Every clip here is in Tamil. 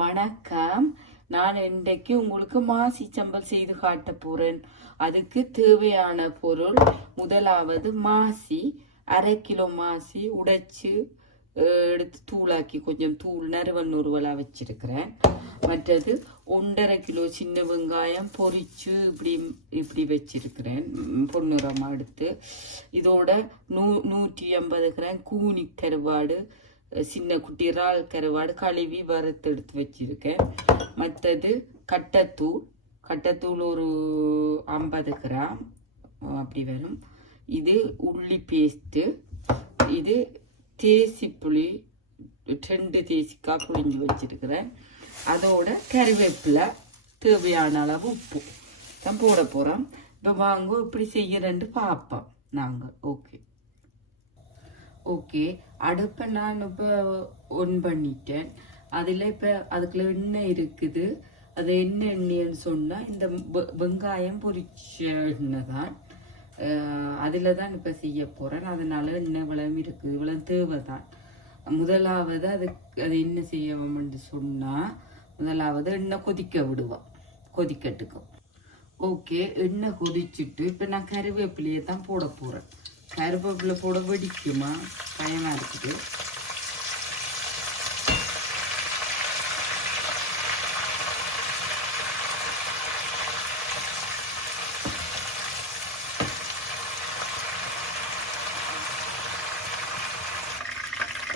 வணக்கம். நான் இன்றைக்கு உங்களுக்கு மாசி சம்பல் செய்து காட்ட போறேன். அதுக்கு தேவையான பொருள் முதலாவது மாசி அரை கிலோ மாசி உடைச்சு எடுத்து தூளாக்கி கொஞ்சம் தூள் நறுவல் நுறுவலாக வச்சிருக்கிறேன். மற்றது ஒன்றரை கிலோ சின்ன வெங்காயம் பொரிச்சு இப்படி இப்படி வச்சிருக்கிறேன். பொன்னுரமாக எடுத்து. இதோட நூ நூற்றி ஐம்பது கிராம் கூனி கருவாடு சின்ன குட்டி இறால் கருவாடு கழுவி வறுத்து எடுத்து வச்சிருக்கேன். மற்றது கட்டத்தூள். கட்டத்தூள் ஒரு ஐம்பது கிராம். அப்படி வரும். இது உள்ளி பேஸ்ட்டு இது தேசி புளி ரெண்டு தேசிக்காய் புளிஞ்சு வச்சுருக்கிறேன். அதோட கருவேப்பிலை தேவையான அளவு உப்பு. தான் போட போகிறோம் இப்போ வாங்க இப்படி செய்யறேன்ட்டு பார்ப்போம் நாங்கள் ஓகே. ஓகே அடுப்பை நான் இப்போ ஒன் பண்ணிட்டேன். அதில் இப்போ அதுக்குள்ள எண்ணெய் இருக்குது. அது என்ன எண்ணெய்னு சொன்னால் இந்த வெங்காயம் பொரிச்ச எண்ணெய் தான் அதில் தான் இப்போ செய்ய போகிறேன் அதனால் எண்ணெய் இவ்வளவு இருக்குது இவ்வளவு தேவை தான் முதலாவது அதுக்கு அது என்ன செய்யணும்னு சொன்னால் முதலாவது எண்ணெய் கொதிக்க விடுவோம். கொதிக்கட்டுக்கும் ஓகே எண்ணெய் கொதிச்சுட்டு இப்போ நான் கருவேப்பிலையை தான் போட போகிறேன் கருவேப்பிலை போட வெடிக்குமா? பயமாக இருக்குது.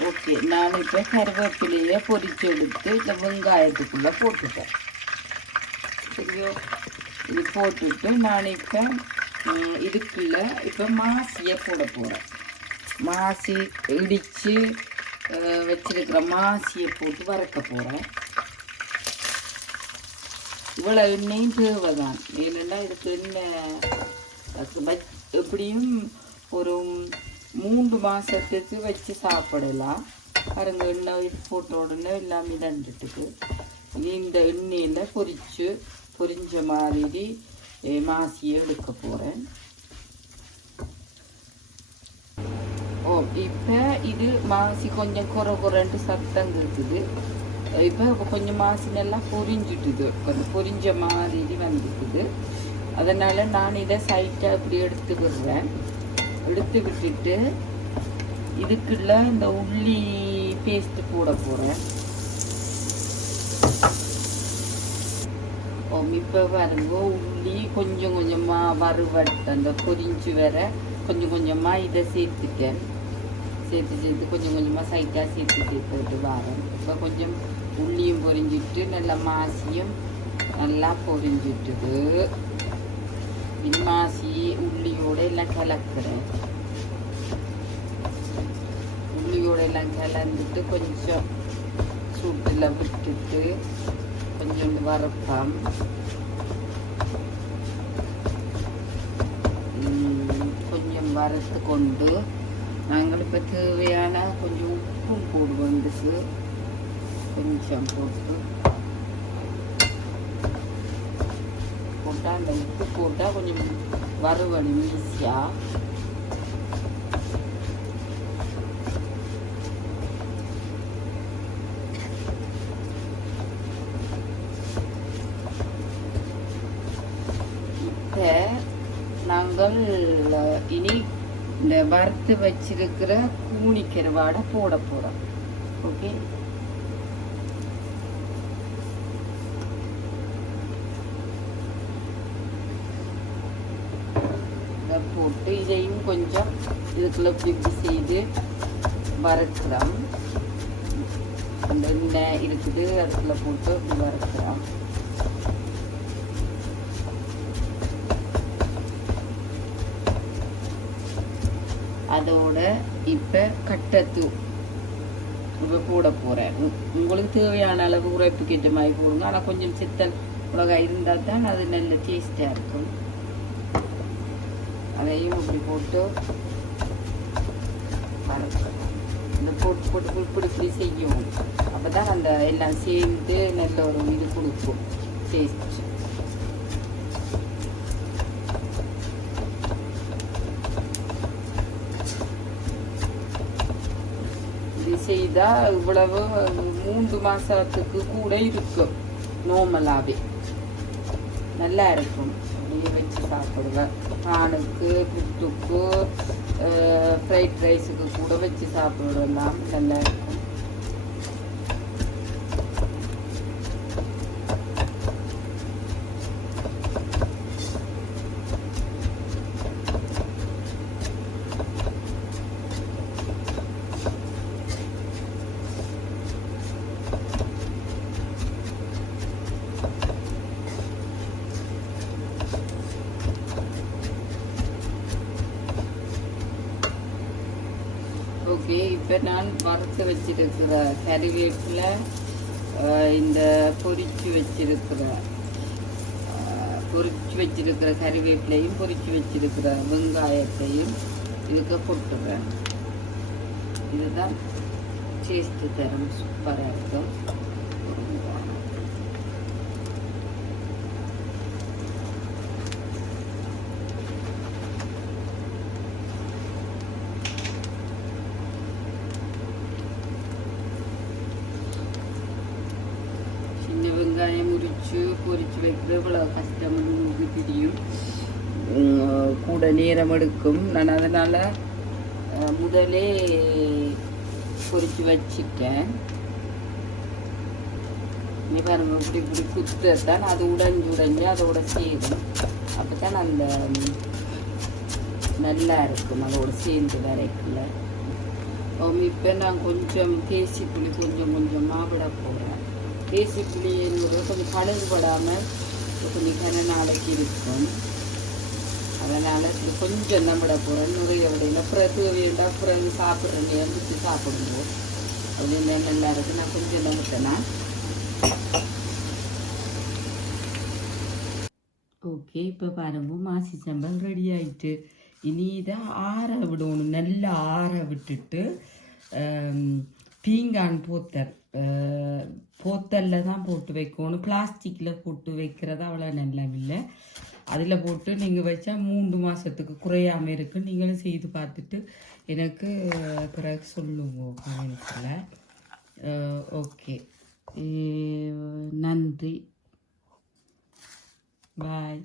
ஓகே நான் இப்போ கருவேப்பிலையை பொரிச்சு எடுத்து இந்த வெங்காயத்துக்குள்ளே போட்டுட்டேன். சரியோ இது போட்டுட்டு நான் இப்போ இதுக்குள்ள இப்போ மாசியை போட போகிறேன் மாசி இடித்து வச்சிருக்கிற மாசியை போட்டு வறுக்க போகிறேன் இவ்வளோ எண்ணெயும் தேவைதான். ஏன்னா இதுக்கு எண்ணெய் எப்படியும் ஒரு மூன்று மாதத்துக்கு வச்சு சாப்பிடலாம். பாருங்க எண்ணெய் போட்ட உடனே எல்லாம் தண்டுட்டுக்கு இந்த எண்ணெயில் பொரிச்சு பொரிஞ்ச மாதிரி மாசியை எடுக்க போகிறேன் ஓ இப்போ இது மாசி கொஞ்சம் குறை குறைன்ட்டு சத்தம் இருக்குது இப்போ கொஞ்சம் மாசி நல்லா கொஞ்சம் பொரிஞ்ச மாதிரி வந்துருக்குது அதனால் நான் இதை சைட்டாக இப்படி எடுத்து விடுறேன் எடுத்து விட்டுட்டு இதுக்குள்ள இந்த உள்ளி பேஸ்ட் போட போகிறேன் இப்போ பாருங்க உள்ளி கொஞ்சம் கொஞ்சமாக வறுவட்டு அந்த பொரிஞ்சு வர கொஞ்சம் கொஞ்சமாக இதை சேர்த்துட்டேன் சேர்த்து சேர்த்து கொஞ்சம் கொஞ்சமாக சைட்டாக சேர்த்து சேர்த்துட்டு வரேன். இப்போ கொஞ்சம் உள்ளியும் பொரிஞ்சிட்டு நல்லா மாசியும் நல்லா பொரிஞ்சிட்டுது. இது மாசி உள்ளியோட எல்லாம் கலக்குறேன். உள்ளியோட எல்லாம் கலந்துட்டு கொஞ்சம் சூட்டில் விட்டுட்டு கொஞ்சம் வறுப்பம் ம், கொஞ்சம் வறுத்து கொண்டு நாங்கள் இப்போ தேவையான கொஞ்சம் உப்பும் போடுவோம் இதுக்கு கொஞ்சம் போட்டு. போட்டால் அந்த உப்பு போட்டால் கொஞ்சம் வறுவடும் ஈஸியாக இப்போ முதல் இனி இந்த வறுத்து வச்சிருக்கிற கூனி கருவாடை போட போகிறோம் ஓகே போட்டு இதையும் கொஞ்சம் இதுக்குள்ள இப்படி செய்து வறுக்கிறோம். அந்த எண்ணெய் இருக்குது அதுக்குள்ள போட்டு வறுக்கிறோம். அதோட இப்போ கட்டத்து இப்போ கூட போகிறேன் உங்களுக்கு தேவையான அளவு உரைப்புக்கு ஏற்ற மாதிரி போடுங்க. ஆனால் கொஞ்சம் சித்தல் மிளகாய் இருந்தால் தான் அது நல்ல டேஸ்டாக இருக்கும். அதையும் இப்படி போட்டு இந்த போட்டு போட்டு போட்டு இப்படி இப்படி செய்யும் அப்போ தான் அந்த எல்லாம் சேர்ந்து நல்ல ஒரு இது கொடுக்கும். டேஸ்ட் இது இவ்வளவு மூன்று மாசத்துக்கு கூட இருக்கும். நார்மலாகவே நல்லா இருக்கும். அப்படியே வச்சு சாப்பிடுவேன் பானுக்கு புட்டுக்கு ஃப்ரைட் ரைஸுக்கு கூட வச்சு சாப்பிடலாம் நல்லா இருக்கும். ஓகே இப்போ நான் வறுத்து வச்சிருக்கிற கறிவேப்பில் இந்த பொறிச்சு வச்சிருக்கிற பொறிச்சு வச்சிருக்கிற கறிவேப்பிலையும் பொறிச்சு வச்சிருக்கிற வெங்காயத்தையும் இதுக்கு கொட்டுறேன் இதுதான் டேஸ்ட்டு தரும். சூப்பராக இருக்கும் சின்ன வெங்காயம் பொறிச்சு வைக்கிறது இவ்வளோ கஷ்டம்னு உங்களுக்கு தெரியும் கூட நேரம் எடுக்கும். நான் அதனால் முதலே பொறிச்சு வச்சுட்டேன். நீ பாருங்க இப்படி இப்படி குத்துறதான் அது உடைஞ்சு உடஞ்சு அதோட சேரும். அப்போ தான் அந்த நல்லா இருக்கும். அதோட சேர்ந்து வரைக்குள்ள. இப்போ நான் கொஞ்சம் தேசி புளி கொஞ்சம் கொஞ்சமாக விட போகிறேன் பேசிக்கலி என்பது கொஞ்சம் பழுதுபடாமல் கொஞ்சம் கன நாளைக்கு இருக்கும். அதனால் இது கொஞ்சம் நம்மட விட போகிறேன் விடையில் அப்புறம் தேவையுண்டா அப்புறம் சாப்பிட்றேன். எழுந்துச்சு சாப்பிடுவோம் அப்படின்னு நல்லா இருக்கு. நான் கொஞ்சம் நம்பிட்டேன்னா ஓகே இப்போ பாருங்க. மாசி சம்பல் ரெடி ஆயிட்டு. இனி இதை ஆற விடணும். நல்லா ஆற விட்டுட்டு பீங்கான் போத்தல். போத்தரில் போத்தல்ல தான் போட்டு வைக்கணும். பிளாஸ்டிக்கில் போட்டு வைக்கிறது அவ்வளோ நல்லா இல்லை. அதில் போட்டு நீங்கள் வச்சா மூன்று மாதத்துக்கு குறையாமல் இருக்கு. நீங்களும் செய்து பார்த்துட்டு எனக்கு பிறகு சொல்லுங்க. கமெண்ட்ஸில் ஓகே. நன்றி. பாய்.